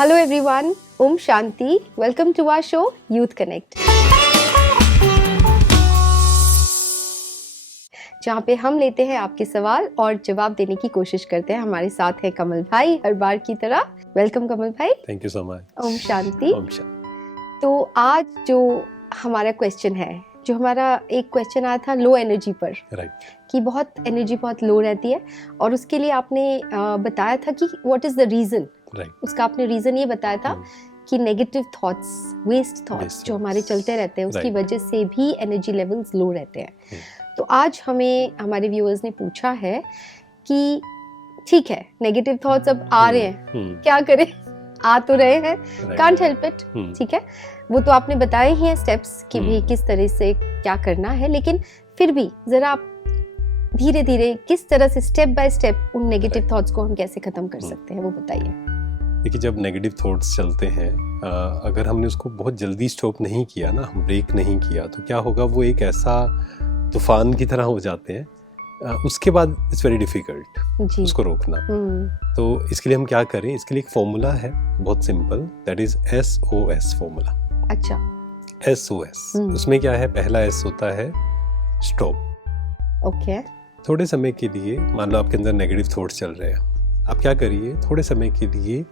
Hello everyone, Om Shanti. Welcome to our show Youth Connect. जहाँ पे हम लेते हैं आपके सवाल और जवाब देने की कोशिश करते हैं। हमारे साथ है कमल भाई हर बार की तरह। वेलकम कमल भाई। Thank you so much. ओम शांति। ओम शांति। तो आज जो हमारा क्वेश्चन है, जो हमारा एक क्वेश्चन आया था लो एनर्जी पर, कि बहुत एनर्जी बहुत लो रहती है और उसके लिए आपने बताया था कि व्हाट इज द रीजन। उसका आपने रीजन ये बताया था कि नेगेटिव थॉट्स, वेस्ट थॉट्स जो हमारे चलते रहते हैं उसकी वजह से भी एनर्जी लेवल्स लो रहते हैं। तो आज हमें हमारे व्यूअर्स ने पूछा है कि ठीक है नेगेटिव थॉट्स अब आ रहे हैं, क्या करें, आ तो रहे हैं, कांट हेल्प इट, ठीक है, वो तो आपने बताए ही हैं स्टेप्स कि भी किस तरह से क्या करना है, लेकिन फिर भी जरा आप धीरे धीरे किस तरह से स्टेप बाय स्टेप उन नेगेटिव थॉट्स को हम कैसे खत्म कर सकते हैं वो बताइए। देखिए, जब नेगेटिव थॉट्स चलते हैं, अगर हमने उसको बहुत जल्दी स्टॉप नहीं किया ना, ब्रेक नहीं किया, तो क्या होगा, वो एक ऐसा तूफान की तरह हो जाते हैं। उसके बाद इट्स वेरी डिफिकल्ट उसको रोकना। तो इसके लिए हम क्या करें, इसके लिए एक फॉर्मूला है बहुत simple, that is SOS formula. अच्छा, SOS। उसमें क्या है, पहला S होता है स्टॉप। ओके। थोड़े समय के लिए, मान लो आपके अंदर नेगेटिव थॉट्स चल रहे हैं, आप क्या करिए, थोड़े समय के लिए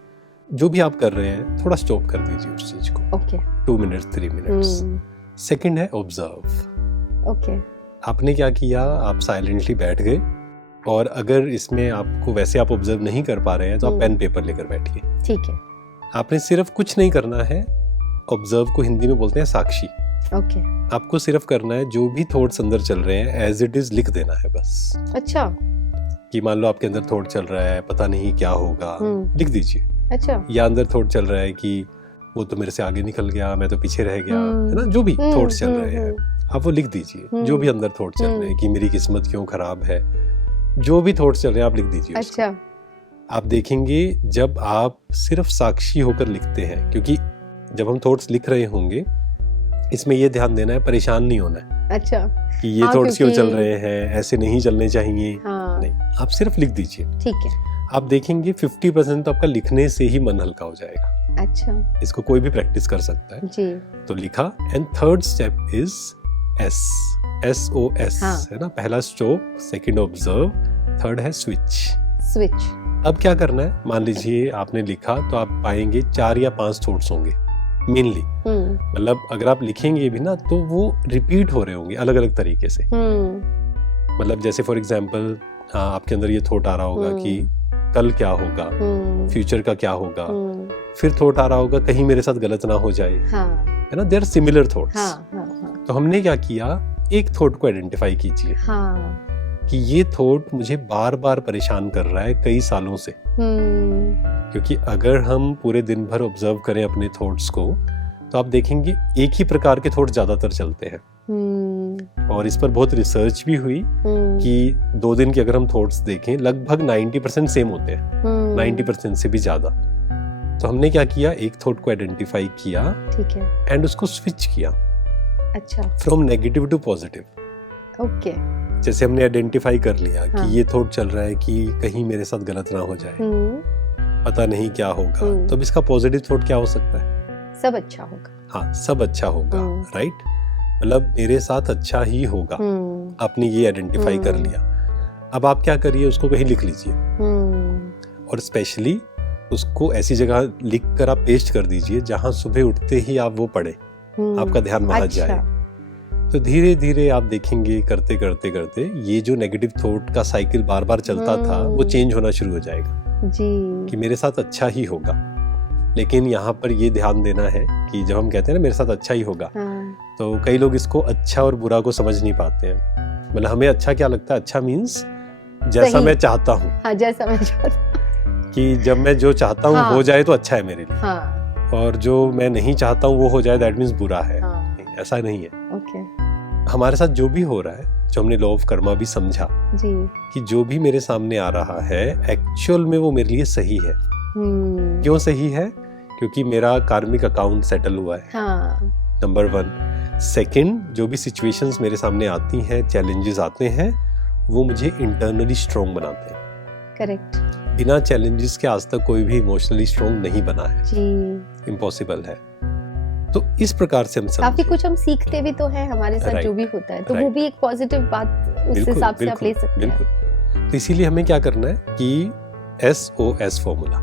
जो भी आप कर रहे हैं थोड़ा स्टॉप कर दीजिए उस चीज को। ओके। 2 minutes 3 minutes. सेकंड है ऑब्जर्व। ओके। आपने क्या किया, आप साइलेंटली बैठ गए, और अगर इसमें आपको वैसे आप ऑब्जर्व नहीं कर पा रहे हैं तो आप पेन पेपर लेकर बैठिए। ठीक है। आपने सिर्फ कुछ नहीं करना है, ऑब्जर्व को हिंदी में बोलते हैं साक्षी। ओके। आपको सिर्फ करना है जो भी थॉट्स अंदर चल रहे हैं एज इट इज लिख देना है बस। अच्छा। कि मान लो आपके अंदर थॉट चल रहा है पता नहीं क्या होगा, लिख दीजिए। अच्छा। या अंदर थॉट चल रहा है कि वो तो मेरे से आगे निकल गया, मैं तो पीछे रह गया, है ना, जो भी थॉट्स चल रहे हैं आप वो लिख दीजिए। जो भी अंदर थॉट चल रहे हैं कि मेरी किस्मत क्यों खराब है, जो भी थॉट्स चल रहे हैं आप लिख दीजिए। अच्छा। आप देखेंगे जब आप सिर्फ साक्षी होकर लिखते हैं, क्योंकि जब हम थॉट्स लिख रहे होंगे इसमें ये ध्यान देना है, परेशान नहीं होना है। अच्छा। कि ये थॉट्स क्यों चल रहे हैं, ऐसे नहीं चलने चाहिए। नहीं, आप सिर्फ लिख दीजिए। ठीक है। आप देखेंगे 50% तो आपका लिखने से ही मन हल्का हो जाएगा। अच्छा। इसको कोई भी प्रैक्टिस कर सकता है जी। तो लिखा। And third step is SOS, है ना, पहला स्टॉप, सेकंड ऑब्जर्व, थर्ड है स्विच। अब क्या करना है, मान लीजिए आपने लिखा तो आप पाएंगे 4 या 5 थॉट्स होंगे मेनली। मतलब अगर आप लिखेंगे भी ना तो वो रिपीट हो रहे होंगे अलग अलग तरीके से। मतलब जैसे फॉर एग्जांपल आपके अंदर ये थॉट आ रहा होगा कि कल क्या होगा, फ्यूचर का क्या होगा, फिर थॉट आ रहा होगा कहीं मेरे साथ गलत ना हो जाए, है ना, देयर सिमिलर थॉट्स। तो हमने क्या किया, एक थॉट को आइडेंटिफाई कीजिए कि ये थॉट मुझे बार बार परेशान कर रहा है कई सालों से। क्योंकि अगर हम पूरे दिन भर ऑब्जर्व करें अपने थॉट्स को तो आप देखेंगे एक ही प्रकार के थॉट्स ज्यादातर चलते हैं। और इस पर बहुत रिसर्च भी हुई कि 2 दिन के अगर हम थॉट्स देखें लगभग 90% सेम होते हैं, 90% से भी ज्यादा। तो हमने क्या किया, एक थॉट को आइडेंटिफाई किया, ठीक है, एंड उसको स्विच किया। अच्छा। From negative to positive. Okay. जैसे हमने आइडेंटिफाई कर लिया कि ये थॉट चल रहा है कि कहीं मेरे साथ गलत ना हो जाए, पता नहीं क्या होगा, तो अब इसका पॉजिटिव थॉट क्या हो सकता है, सब अच्छा होगा। हाँ, सब अच्छा होगा, राइट, मतलब मेरे साथ अच्छा ही होगा। आपने ये आइडेंटिफाई कर लिया। अब आप क्या करिए, उसको कहीं लिख लीजिए, और स्पेशली उसको ऐसी जगह लिख कर आप पेस्ट कर दीजिए जहां सुबह उठते ही आप वो पढ़े, आपका ध्यान वहां जाए। तो धीरे धीरे आप देखेंगे करते करते करते ये जो नेगेटिव थॉट का साइकिल बार बार चलता था वो चेंज होना शुरू हो जाएगा जी, कि मेरे साथ अच्छा ही होगा। लेकिन यहाँ पर ये ध्यान देना है कि जब हम कहते हैं ना मेरे साथ अच्छा ही होगा, तो कई लोग इसको अच्छा और बुरा को समझ नहीं पाते हैं। मतलब हमें अच्छा क्या लगता है, अच्छा मीन्स जैसा मैं चाहता हूँ। हाँ, जैसा मैं चाहता, कि जब मैं जो चाहता हूँ हो जाए तो अच्छा है मेरे लिए, और जो मैं नहीं चाहता हूँ वो हो जाए दैट मीन्स बुरा है। ऐसा नहीं है। हमारे साथ जो भी हो रहा है, जो हमने लॉ ऑफ कर्मा भी समझा जी, कि जो भी मेरे सामने आ रहा है एक्चुअल में वो मेरे लिए सही है। क्यों सही है? क्योंकि मेरा कार्मिक अकाउंट सेटल हुआ है, नंबर 1। सेकंड, जो भी सिचुएशंस मेरे सामने आती हैं, चैलेंजेस आते हैं, वो मुझे इंटरनली स्ट्रॉन्ग बनाते हैं। करेक्ट। बिना चैलेंजेस के आज तक कोई भी इमोशनली स्ट्रॉन्ग नहीं बना है जी, इम्पॉसिबल है। तो इस प्रकार से हम काफी कुछ हम सीखते भी तो है हमारे साथ जो भी होता है, तो वो भी एक पॉजिटिव बात उस हिसाब से आप ले सकते हैं। बिल्कुल। तो इसीलिए हमें क्या करना है कि SOS फॉर्मूला।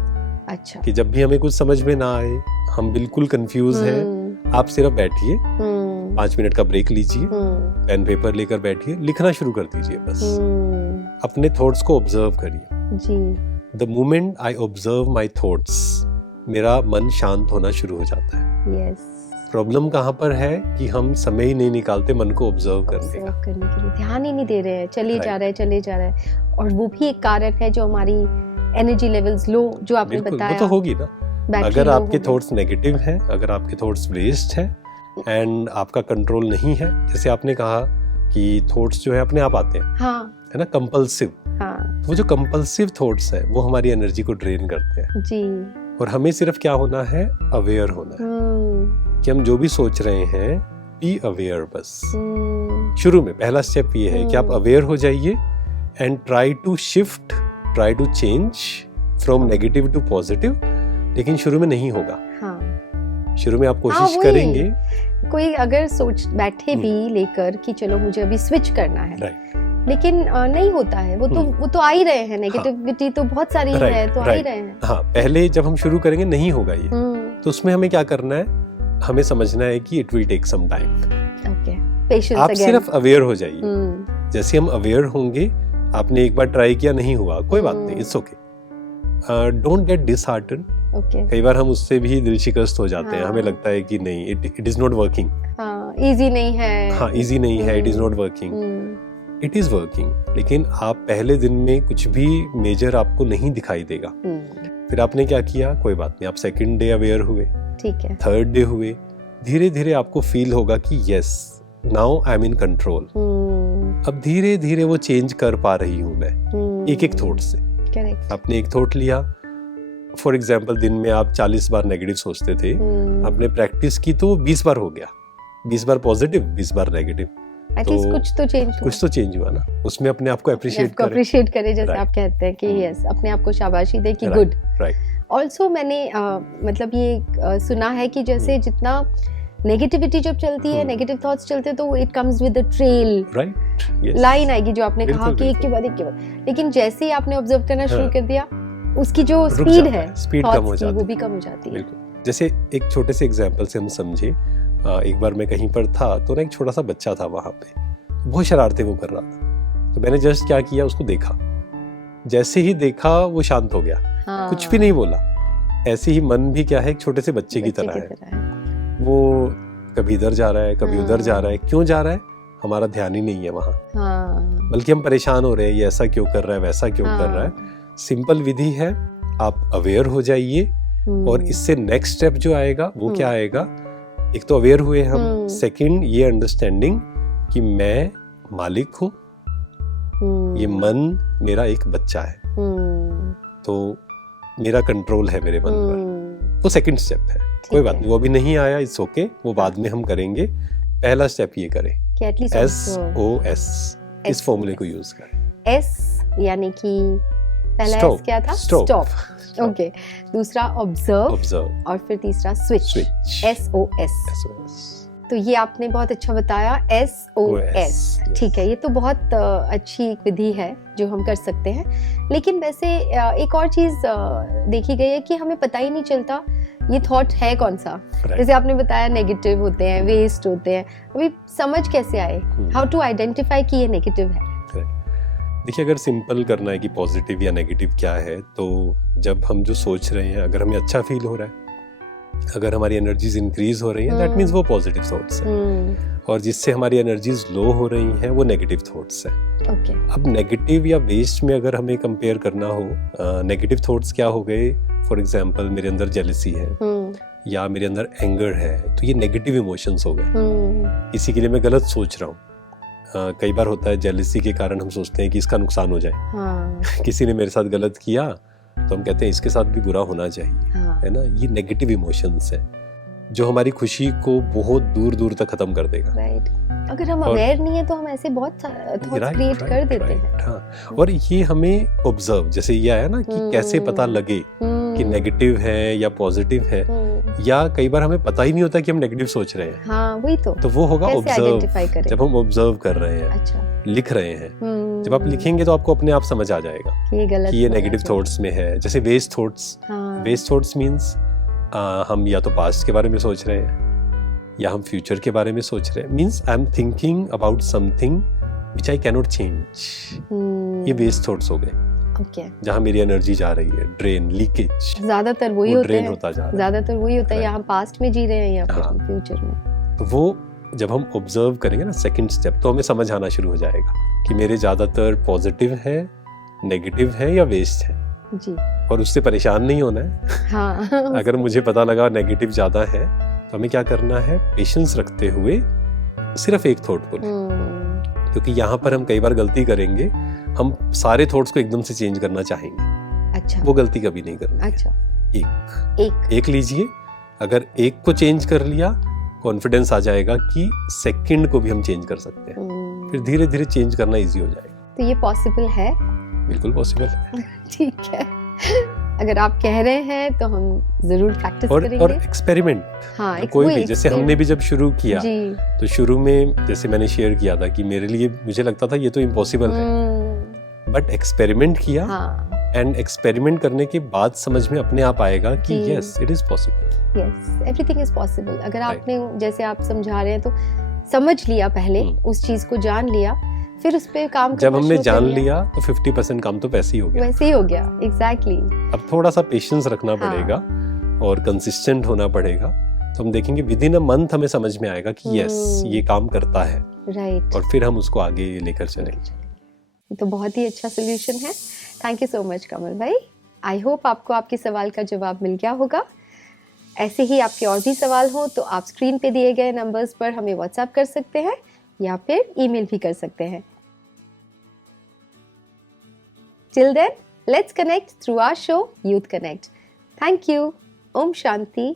अच्छा, कि जब भी हमें कुछ समझ में ना आए, हम बिल्कुल कंफ्यूज हैं, आप सिर्फ बैठिए, 5 मिनट का ब्रेक लीजिए, पेन पेपर लेकर बैठिए, लिखना शुरू कर दीजिए। बस अपने थॉट्स को ऑब्जर्व करिए जी। The moment I observe my thoughts, मेरा मन शांत होना शुरू हो जाता है। यस। प्रॉब्लम कहाँ पर है कि हम समय ही नहीं निकालते मन को ऑब्जर्व करने का, करने के लिए ध्यान ही नहीं दे रहे हैं, चले जा रहे हैं। और वो भी एक कारण है जो हमारी एनर्जी लेवल्स लो, जो आपने बताया, वो तो होगी ना। अगर आपके थॉट्स नेगेटिव हैं, अगर आपके थॉट्स वेस्ट हैं एंड आपका कंट्रोल नहीं है, जैसे आपने कहा कि थॉट्स जो है अपने आप आते हैं, हाँ, है ना, कंपल्सिव। हाँ, वो जो कंपल्सिव थॉट्स हैं वो हमारी एनर्जी को ड्रेन करते हैं जी। और हमें सिर्फ क्या होना है, अवेयर होना है कि हम जो भी सोच रहे हैं, बी अवेयर। बस शुरू में पहला स्टेप ये है कि आप अवेयर हो जाइए and try to shift, try to change from negative to positive. लेकिन शुरू में नहीं होगा। हाँ, शुरू में आप कोशिश करेंगे, कोई अगर सोच बैठे भी लेकर कि चलो मुझे अभी स्विच करना है, लेकिन नहीं होता है। वो तो आ ही रहे हैं, नेगेटिविटी तो बहुत सारी है, तो आ ही रहे हैं। हाँ, पहले जब हम शुरू करेंगे नहीं होगा ये, तो उसमें हमें क्या करना है, हमें समझना है कि it will take some time. Okay, patience. आप सिर्फ अवेयर हो जाइए। जैसे हम अवेयर होंगे, आपने एक बार ट्राई किया, नहीं हुआ, कोई बात नहीं, it's okay. Don't get dishearten. कई बार हम उससे भी दिल शिकस्त हो जाते हैं, हमें लगता है कि नहीं, it is not working, easy नहीं है, हाँ, इजी नहीं है, it is not working. It is working, लेकिन आप पहले दिन में कुछ भी मेजर आपको नहीं दिखाई देगा। फिर आपने क्या किया, कोई बात नहीं, आप सेकंड डे अवेयर हुए, ठीक है, थर्ड डे हुए, धीरे धीरे आपको फील होगा कि yes, now I am in control. अब धीरे धीरे वो चेंज कर पा रही हूँ मैं, एक एक थॉट से। आपने एक थॉट लिया, फॉर एग्जाम्पल दिन में आप 40 बार नेगेटिव सोचते थे, आपने प्रैक्टिस की तो 20 बार हो गया, 20 बार पॉजिटिव, 20 बार नेगेटिव। एटलीस्ट कुछ तो चेंज हुआ ना। उसमें अपने आप को अप्रिशिएट करें, जैसे आप कहते हैं कि यस, अपने आप को शाबाशी दे कि गुड। ऑल्सो मैंने मतलब ये सुना है कि जैसे जितना नेगेटिविटी जब चलती है, नेगेटिव थॉट्स चलते हैं, तो it comes with the trail, line आएगी जो आपने कहा कि एक के बाद एक के बाद। लेकिन जैसे ही आपने ऑब्जर्व करना शुरू कर दिया, उसकी जो स्पीड है, कम हो जाती है, वो भी कम हो जाती है। जैसे एक छोटे से एग्जांपल से हम समझे, एक बार मैं कहीं पर था, तो ना एक छोटा सा बच्चा था वहां पे, बहुत शरारतें वो कर रहा था। तो मैंने जस्ट क्या किया, उसको देखा, जैसे ही देखा वो शांत हो गया, कुछ भी नहीं बोला। ऐसे ही मन भी क्या है, एक छोटे से बच्चे की तरह है। वो कभी इधर जा रहा है, कभी उधर जा रहा है। क्यों जा रहा है, हमारा ध्यान ही नहीं है वहां, बल्कि हम परेशान हो रहे हैं, ये ऐसा क्यों कर रहा है, वैसा क्यों कर रहा है। सिंपल विधि है, आप अवेयर हो जाइए और इससे नेक्स्ट स्टेप जो आएगा वो क्या आएगा, एक तो अवेयर हुए हम, सेकंड ये अंडरस्टैंडिंग कि मैं मालिक हूँ, ये मन मेरा एक बच्चा है, तो मेरा कंट्रोल है मेरे मन पर। वो सेकंड स्टेप है, कोई बात नहीं, वो अभी नहीं आया, इट्स ओके, वो बाद में हम करेंगे। पहला स्टेप ये करें, SOS, इस फॉर्मूले को यूज करें। S यानी कि पहला S क्या था, स्टॉप, ओके, दूसरा ऑब्जर्व, और फिर तीसरा स्विच, SOS। तो ये आपने बहुत अच्छा बताया, SOS, ठीक है। ये तो बहुत अच्छी एक विधि है जो हम कर सकते हैं। लेकिन वैसे एक और चीज देखी गई है कि हमें पता ही नहीं चलता ये थॉट है कौन सा। जैसे आपने बताया नेगेटिव होते हैं, वेस्ट होते हैं, अभी समझ कैसे आए, हाउ टू आइडेंटिफाई कि ये नेगेटिव है। देखिए, अगर सिंपल करना है कि पॉजिटिव या नेगेटिव क्या है, तो जब हम जो सोच रहे हैं, अगर हमें अच्छा फील हो रहा है, अगर हमारी एनर्जीज इंक्रीज हो रही हैं, दैट मींस वो पॉजिटिव थॉट्स हैं। और जिससे हमारी एनर्जीज लो हो रही हैं, वो नेगेटिव थॉट्स हैं। अब नेगेटिव या वेस्ट में अगर हमें कंपेयर करना हो, नेगेटिव थॉट्स क्या हो गए, फॉर एग्जांपल मेरे अंदर जेलसी है या मेरे अंदर एंगर है, तो ये नेगेटिव इमोशंस हो गए। किसी के लिए मैं गलत सोच रहा हूँ, कई बार होता है जेलसी के कारण हम सोचते हैं कि इसका नुकसान हो जाए। किसी ने मेरे साथ गलत किया तो हम कहते हैं इसके साथ भी बुरा होना चाहिए, है ना। ये नेगेटिव इमोशंस है। जो हमारी खुशी को बहुत दूर दूर तक खत्म कर देगा। राइट। अगर हम अवेयर नहीं है तो हम ऐसे बहुत थॉट्स क्रिएट कर देते हैं। हाँ, और ये हमें ऑब्जर्व, जैसे ये आया ना कि कैसे पता लगे कि नेगेटिव है या पॉजिटिव है, या कई बार हमें पता ही नहीं होता कि हम नेगेटिव सोच रहे हैं। हाँ, वही तो वो होगा ऑब्जर्व। जब हम ऑब्जर्व कर रहे हैं, अच्छा, लिख रहे हैं, जब आप लिखेंगे तो आपको अपने आप समझ आ जाएगा कि ये नेगेटिव थॉट्स में है। जैसे waste thoughts, waste thoughts means हम या तो पास्ट के बारे में सोच रहे हैं या हम फ्यूचर के बारे में सोच रहे हैं। Means I am thinking about something which I can not change. ये वेस्ट थॉट्स हो गए। जहाँ मेरी एनर्जी जा रही है, ड्रेन, लीकेज, ज्यादातर वही होता है, होता जा रहा है। ज्यादातर वही होता है, या हम पास्ट में जी रहे हैं या फिर फ्यूचर में। तो वो जब हम ऑब्जर्व करेंगे ना सेकंड स्टेप, तो हमें समझ आना शुरू हो जाएगा कि मेरे ज्यादातर पॉजिटिव है, नेगेटिव है या वेस्ट है जी। और उससे परेशान नहीं होना है। हाँ। अगर मुझे पता लगा नेगेटिव ज्यादा है तो हमें क्या करना है, पेशेंस रखते हुए सिर्फ एक थॉट को लें, क्योंकि यहाँ पर हम कई बार गलती करेंगे, हम सारे थॉट्स को एकदम से चेंज करना चाहेंगे। अच्छा। वो गलती कभी नहीं करनी। अच्छा। एक लीजिए, अगर एक को चेंज कर लिया, कॉन्फिडेंस आ जाएगा कि सेकंड को भी हम चेंज कर सकते हैं। फिर धीरे धीरे चेंज करना इजी हो जाएगा। तो ये पॉसिबल है? बिल्कुल पॉसिबल है। ठीक है, अगर आप कह रहे हैं तो हम जरूर प्रैक्टिस करेंगे। और एक्सपेरिमेंट, हाँ, कोई भी, जैसे हमने भी जब शुरू किया तो शुरू में जैसे मैंने शेयर किया था कि मेरे लिए मुझे लगता था ये तो इम्पॉसिबल है, बट एक्सपेरिमेंट किया, एंड एक्सपेरिमेंट करने के बाद समझ में अपने आप आएगा कि yes, it is possible. Yes, everything is possible. अगर आपने, जैसे आप समझा रहे हैं, तो समझ लिया पहले, उस चीज को जान लिया, फिर उस पे काम करना। जब हमने जान लिया तो 50% काम तो वैसे ही हो गया। एग्जैक्टली। अब थोड़ा सा पेशेंस रखना पड़ेगा और कंसिस्टेंट होना पड़ेगा, तो हम देखेंगे विद इन अ मंथ हमें समझ में आएगा कि यस, ये काम करता है। राइट। और फिर हम उसको आगे लेकर चलेंगे। तो बहुत ही अच्छा सोल्यूशन है। थैंक यू सो मच कमल भाई। आई होप आपको आपके सवाल का जवाब मिल गया होगा। ऐसे ही आपके और भी सवाल हो तो आप स्क्रीन पे दिए गए नंबर्स पर हमें व्हाट्सएप कर सकते हैं या फिर ईमेल भी कर सकते हैं। Till then, let's connect through our show Youth Connect. Thank you. Om Shanti.